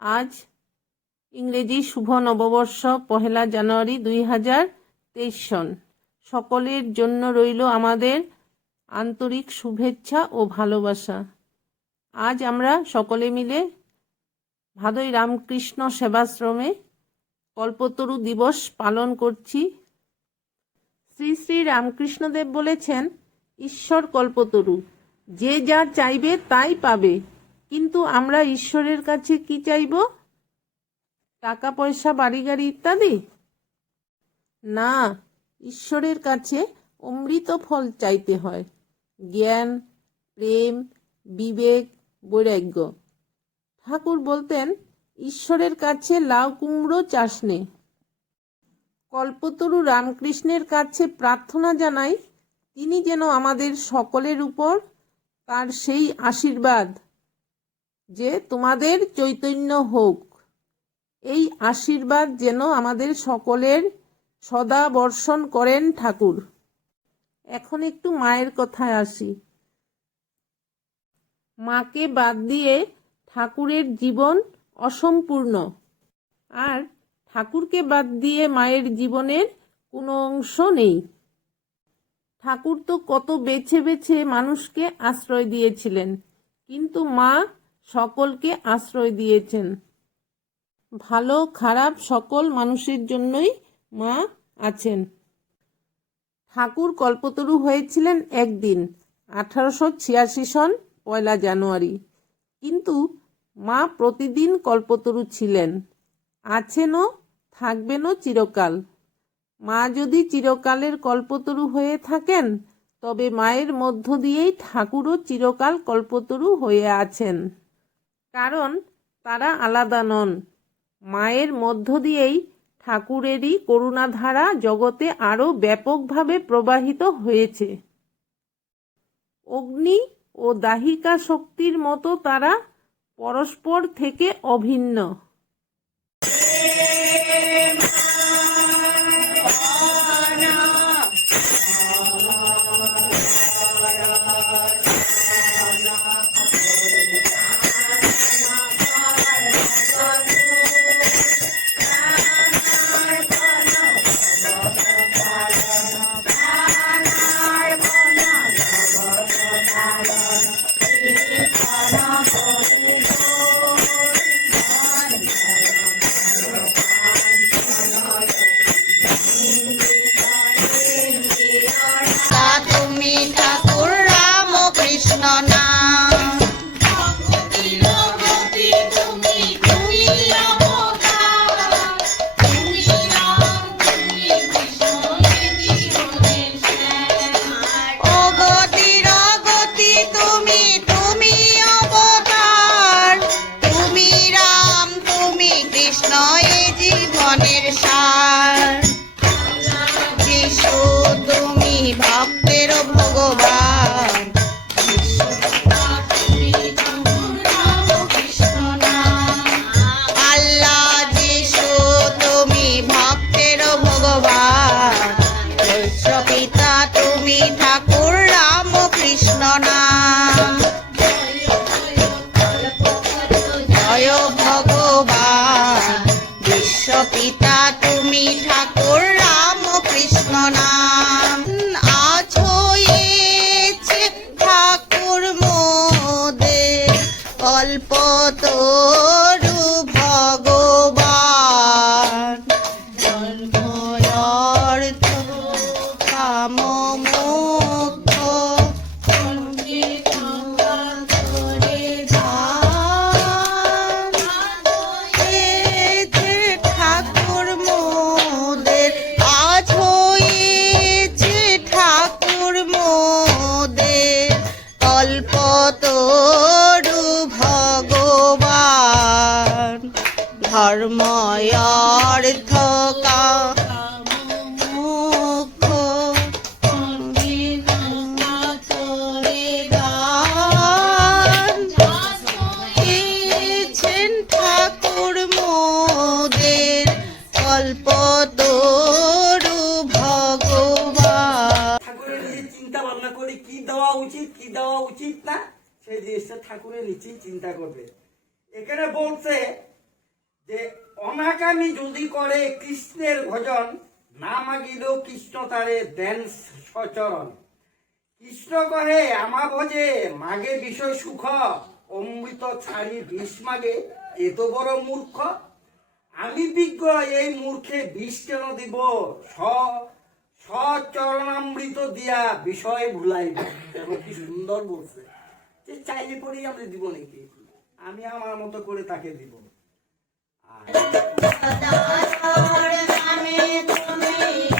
আজ ইংরেজি শুভ নববর্ষ, পহেলা জানুয়ারি দুই হাজার তেইশ সন। সকলের জন্য রইল আমাদের আন্তরিক শুভেচ্ছা ও ভালোবাসা। আজ আমরা সকলে মিলে ভাদই রামকৃষ্ণ সেবাশ্রমে কল্পতরু দিবস পালন করছি। শ্রী শ্রী রামকৃষ্ণদেব বলেছেন, ঈশ্বর কল্পতরু, যে যা চাইবে তাই পাবে। কিন্তু আমরা ঈশ্বরের কাছে কি চাইব? টাকা পয়সা বাড়ি গাড়ি ইত্যাদি? না, ঈশ্বরের কাছে অমৃত ফল চাইতে হয়। জ্ঞান, প্রেম, বিবেক, বৈরাগ্য। ঠাকুর বলতেন, ঈশ্বরের কাছে লাউ কুমড়ো চাষ নে কল্পতরু রামকৃষ্ণের কাছে প্রার্থনা জানাই, তিনি যেন আমাদের সকলের উপর তার সেই আশীর্বাদ যে তোমাদের চৈতন্য হোক, এই আশীর্বাদ যেন আমাদের সকলের সদা বর্ষণ করেন ঠাকুর। এখন একটু মায়ের কথায় আসি। মাকে বাদ দিয়ে ঠাকুরের জীবন অসম্পূর্ণ, আর ঠাকুরকে বাদ দিয়ে মায়ের জীবনের কোনো অংশ নেই। ঠাকুর তো কত বেছে বেছে মানুষকে আশ্রয় দিয়েছিলেন, কিন্তু মা সকলকে আশ্রয় দিয়েছেন। ভালো, খারাপ সকল মানুষের জন্যই মা আছেন। ঠাকুর কল্পতরু হয়েছিলেন একদিন, আঠারোশো ছিয়াশি সন পয়লা জানুয়ারি। কিন্তু মা প্রতিদিন কল্পতরু ছিলেন। আছেনও, থাকবেনও চিরকাল। মা যদি চিরকালের কল্পতরু হয়ে থাকেন, তবে মায়ের মধ্য দিয়েই ঠাকুরও চিরকাল কল্পতরু হয়ে আছেন। কারণ তারা আলাদা নন। মায়ের মধ্য দিয়েই ঠাকুরেরই করুণাধারা জগতে আরও ব্যাপকভাবে প্রবাহিত হয়েছে। অগ্নি ও দাহিকা শক্তির মতো তারা পরস্পর থেকে অভিন্ন। Bob. ತೋ ধর্ময় অর্থ ঠাকুর মোদের কল্প তরু ভগবান। ঠাকুরের নিজে চিন্তা ভাবনা করি কি দেওয়া উচিত, কি দেওয়া উচিত না, সেই জিনিসটা ঠাকুরের নিচেই চিন্তা করবে। এখানে বলছে যে অনাকামি যদি করে কৃষ্ণের ভজন না মাগিলেও কৃষ্ণ তারে দেন সচরণ। কৃষ্ণ কহে আমা ভজে মাগে বিষয় সুখ অমৃত ছাড়ি বিষ মাগে এ তো বড় মূর্খ। আমি বিজ্ঞ এই মূর্খে বিষ কেন দিব? স সচরণামৃত দিয়া বিষয় ভুলাইব। কি সুন্দর বলছে। যে চাইলে পরেই আমরা দিব নাকি? আমি আমার মতো করে তাকে দিব। আর Thank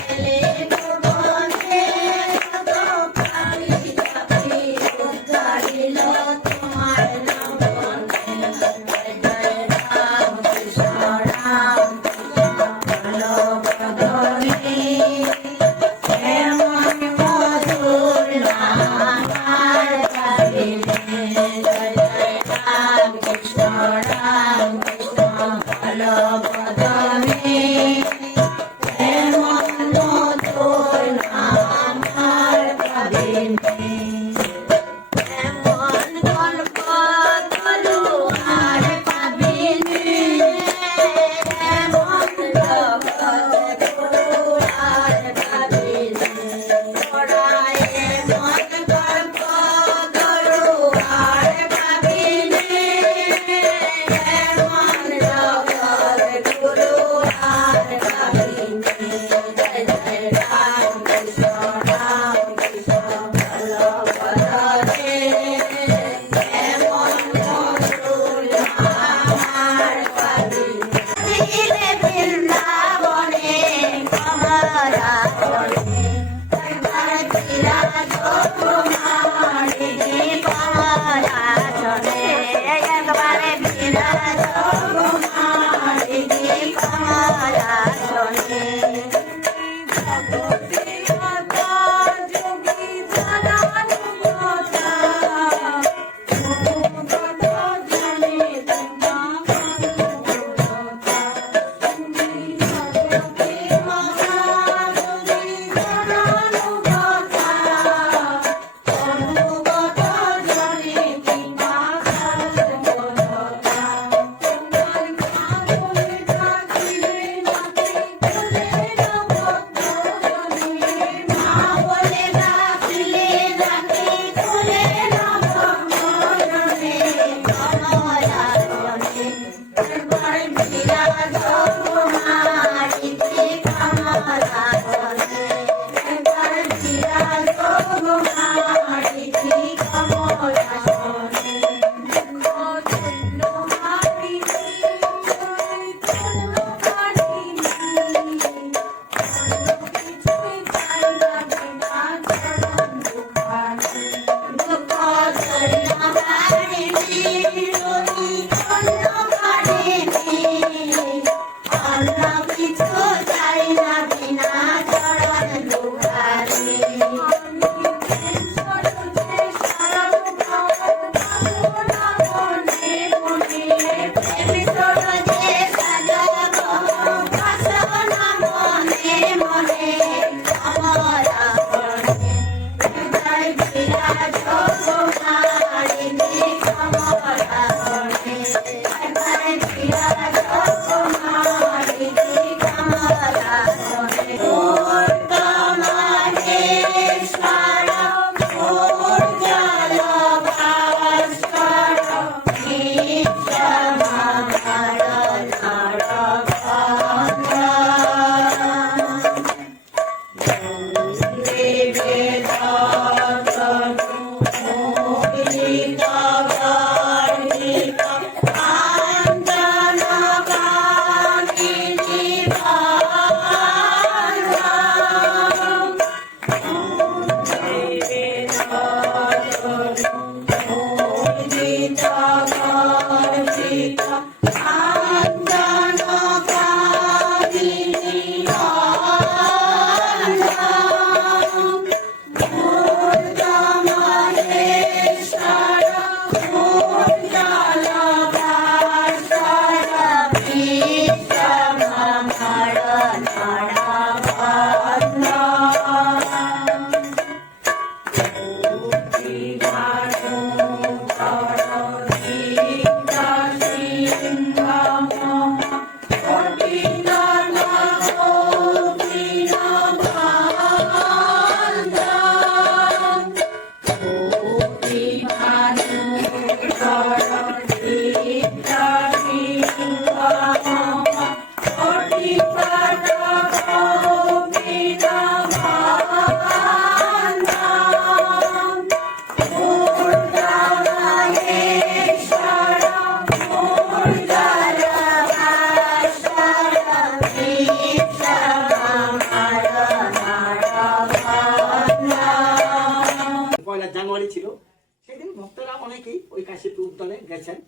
কাশীপুর উদ্যানে গেছেন।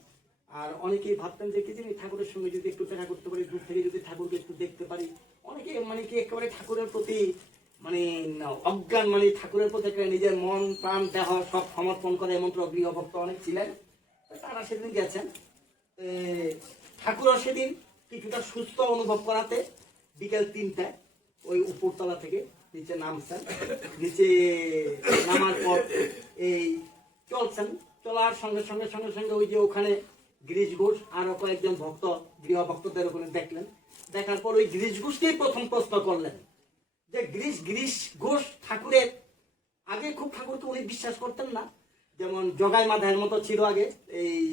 আর অনেকেই ভাবতেন যে কি জানি ঠাকুরের সঙ্গে যদি একটু দেখা করতে পারি, দূর থেকে যদি ঠাকুরকে একটু দেখতে পারি। অনেকে মানে কি একেবারে ঠাকুরের প্রতি মানে অজ্ঞান মানে ঠাকুরের প্রতি নিজের মন, প্রাণ, দেহ সব সমর্পণ করে এমন তো গৃহভক্ত অনেক ছিলেন। তারা সেদিন গেছেন। ঠাকুরও সেদিন কিছুটা সুস্থ অনুভব করাতে বিকেল তিনটায় ওই উপরতলা থেকে নিচে নামছেন। নিচে নামার পর এই চলছেন। চলার সঙ্গে সঙ্গে সঙ্গে সঙ্গে ওই যে ওখানে গিরিশ ঘোষ আরও কয়েকজন ভক্ত গৃহভক্তদের ওখানে দেখলেন। দেখার পর ওই গিরিশ ঘোষকেই প্রথম প্রশ্ন করলেন যে, গিরিশ গিরিশ ঘোষ ঠাকুরের? আগে খুব ঠাকুরকে উনি বিশ্বাস করতেন না। যেমন জগাই মাধায়ের মতো ছিল আগে, এই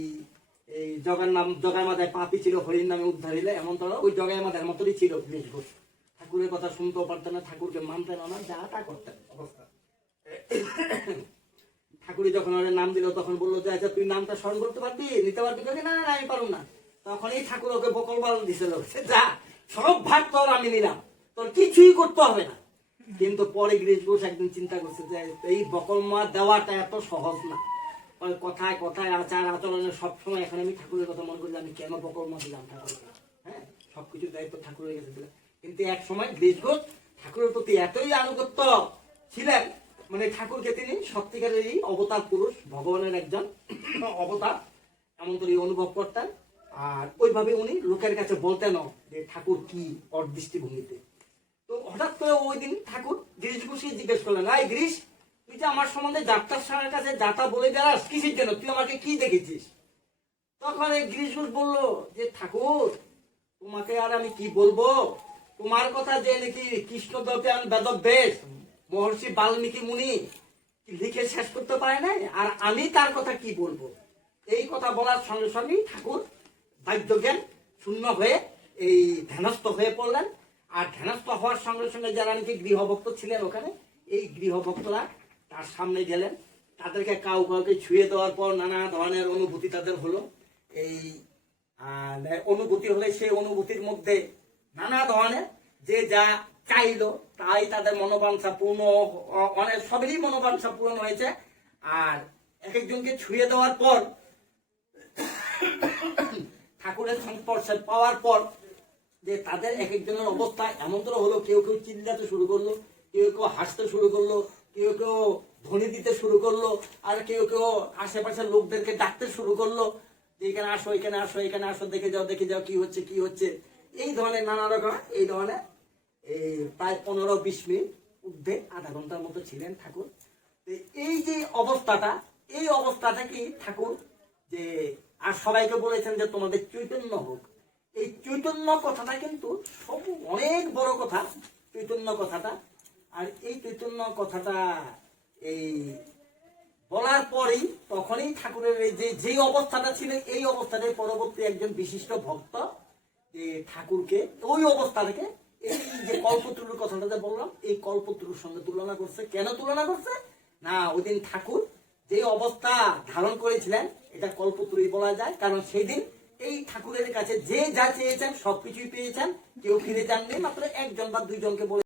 এই জগার নাম, জগাই মাধায় পাপি ছিল হরির নামে উদ্ধার হইলে এমন তো ওই জগাই মাধায়ের মতোই ছিল গিরিশ ঘোষ। ঠাকুরের কথা শুনতেও পারতেন না, ঠাকুরকে মানতেন না, যা তা করতেন। অবস্থা ঠাকুরই যখন ওর নাম দিল, তখন বলল যে আচ্ছা তুই নামটা স্মরণ করতে পারবি নিতে পারবি না না আমি পারব না। তখনই ঠাকুর ওকে বকল বাল দিছিল যা সব ভাগ তোর আমি নিলাম। তোর কিছুই করতে হবে না। কিন্তু পরে গিরিশ ঘোষ একদিন চিন্তা করছে যে, এই বকলমা দেওয়াটা এত সহজ না। কথায় কথায় আচার আচরণে সবসময় এখন আমি ঠাকুরের কথা মনে করি আমি কেন বকলমা দিলাম ঠাকুরকে? হ্যাঁ সবকিছুর দায়িত্ব ঠাকুরের কাছে দিলাম কিন্তু এক সময় গিরিশ ঘোষ ঠাকুরের প্রতি এতই আনুগত্য ছিলেন মানে ঠাকুরকে তিনি সত্যিকারেরই অবতার পুরুষ, ভগবানের একজন অবতার, এমন করে অনুভব করতেন। আর ওইভাবে উনি লোকের কাছে বলতেন যে ঠাকুর কি ওর দৃষ্টিভঙ্গিতে তো হঠাৎ করে ওই দিন ঠাকুর গিরিশ ঘোষকে জিজ্ঞেস করলেন আই গিরিশ, তুই যে আমার সম্বন্ধে ডাক্তার সারের কাছে যাতা বলে বেড়াস, কিসের জন্য? তুই আমাকে কি দেখেছিস? তখন এই গিরিশ ঘোষ বলল, যে ঠাকুর, তোমাকে আর আমি কি বলব? তোমার কথা যে নাকি কৃষ্ণদেবযান বেদব্যাস মহর্ষি বাল্মীকি মুনি লিখে শেষ করতে পারে নাই? আর আমি তার কথা কি বলব? এই কথা বলার সঙ্গে সঙ্গেই ঠাকুর বাদ্যজ্ঞান শূন্য হয়ে এই ধ্যানস্থ হয়ে পড়লেন। আর ধ্যানস্থ হওয়ার সঙ্গে সঙ্গে যারা নাকি গৃহভক্ত ছিলেন ওখানে, এই গৃহভক্তরা তার সামনে গেলেন। তাদেরকে কাউ কাউকে ছুঁয়ে দেওয়ার পর নানা ধরনের অনুভূতি তাদের হলো। এই অনুভূতি হলে সেই অনুভূতির মধ্যে নানা ধরনের যে যা চাইলো তাই তাদের মনোবাঞ্ছা পূর্ণ অনেক, সবেরই মনোবাঞ্ছা পূরণ হয়েছে। আর এক একজনকে ছুঁয়ে দেওয়ার পর, ঠাকুরের সংস্পর্শে পাওয়ার পর, যে তাদের এক একজনের অবস্থা এমন তো হলো, কেউ কেউ চিল্লাতে শুরু করল, কেউ কেউ হাসতে শুরু করল, কেউ কেউ ধ্বনি দিতে শুরু করল, আর কেউ কেউ আশেপাশের লোকদেরকে ডাকতে শুরু করল এখানে আসো এখানে আসো এখানে আসো, দেখে যাও দেখে যাও, কি হচ্ছে কি হচ্ছে। এই ধরনের নানা রকম, এই ধরনের এই প্রায় পনেরো বিশ মিনিট ঊর্ধ্বে আধা ঘণ্টার মতো ছিলেন ঠাকুর। এই যে অবস্থাটা, এই অবস্থাটা কি ঠাকুর? যে আর সবাইকে বলেছেন যে তোমাদের চৈতন্য হোক। এই চৈতন্য কথাটা কিন্তু সব অনেক বড় কথা, চৈতন্য কথাটা। আর এই চৈতন্য কথাটা এই বলার পরেই তখনই ঠাকুরের এই যে যেই অবস্থাটা ছিল, এই অবস্থাটাই পরবর্তী একজন বিশিষ্ট ভক্ত, যে ঠাকুরকে, ওই অবস্থা থেকে এই যে কল্পতরুর কথাটা যে বললাম, এই কল্পতরুর সঙ্গে তুলনা করছে। কেন তুলনা করছে? না ওই দিন ঠাকুর যে অবস্থা ধারণ করেছিলেন, এটা কল্পতরুই বলা যায়, কারণ সেই দিন এই ঠাকুরের কাছে যে যা চেয়েছেন সবকিছুই পেয়েছেন। কেউ ফিরে যাননি, মাত্র একজন বা দুইজনকে বলে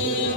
you.